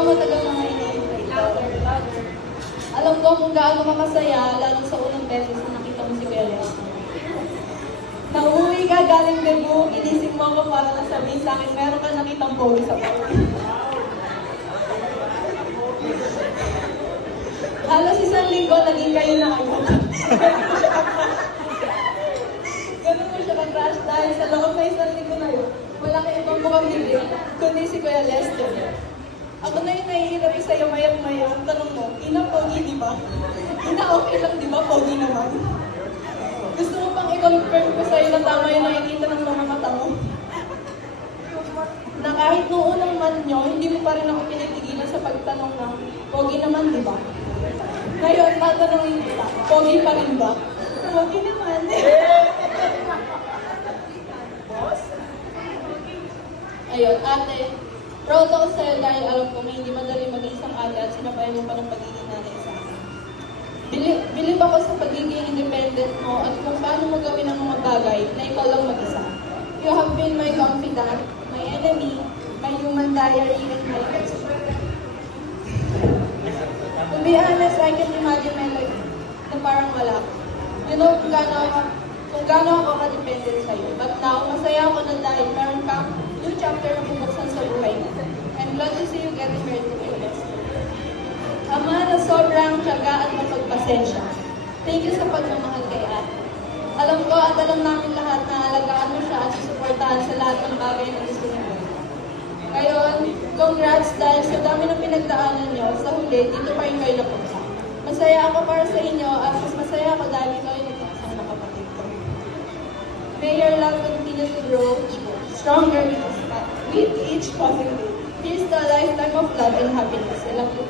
ang matagal na ngayon na vlogger. Alam ko kung gaano ka masaya, lalo sa unang beses na nakita mo si Kuya Lester. Nauwi ka galing Cebu, inisip mo ako para lang sabihin sa akin, meron ka nakitang pogi sa pogi. Halos isang linggo, naging kayo na kayo. Ganun mo siya ka-crush dahil sa loob na isang linggo na yun. Wala kang ibang mukhang bibig, kundi si Kuya Lester. Ako na yung nahihirap sa'yo mayat-maya. Ang tanong mo, Ina, pogi, di ba? Ina, okay lang, di ba? Pogi naman. Gusto mo pang i-confirm ko sa'yo na tama yung nakikita ng mga mata mo? Na kahit noong unang man nyo, hindi mo pa rin ako pinitigilan sa pagtanong na, pogi naman, di ba? Ngayon, tatanungin kita, pogi pa rin ba? Pogi naman. Ayun, ate, proud ako sa'yo dahil alam ko na hindi madali maging isang ate at sinabayan mo pa ng pagiging nanay sa akin. Bilib ako sa pagiging independent mo at kung paano mo gawin ang mga bagay na ikaw lang mag-isa. You have been my confidant, my enemy, my human diary, and my best friend. To be honest, I can imagine my life na parang wala ko. You know kung gaano ako ka-dependent sa'yo. But now, masaya ako na dahil meron kang new chapter na bubuksan sa buhay mo. I'm glad to see you getting married to my best friend. Ama na sobrang tiyaga at mapagpasensya. Thank you sa pagmamahal kay ate. Alam ko at alam namin lahat na alagaan mo siya at susuportahan sa lahat ng bagay na gusto niya. Ngayon, congrats dahil sa dami ng pinagdaanan niyo, sa huli, dito pa rin kayo napunta. Masaya ako para sa inyo at mas masaya ako dahil ikaw ay nagkakasama na kapatid ko. May your love continue to grow stronger with each passing day. Here's the lifetime of love and happiness. I love you.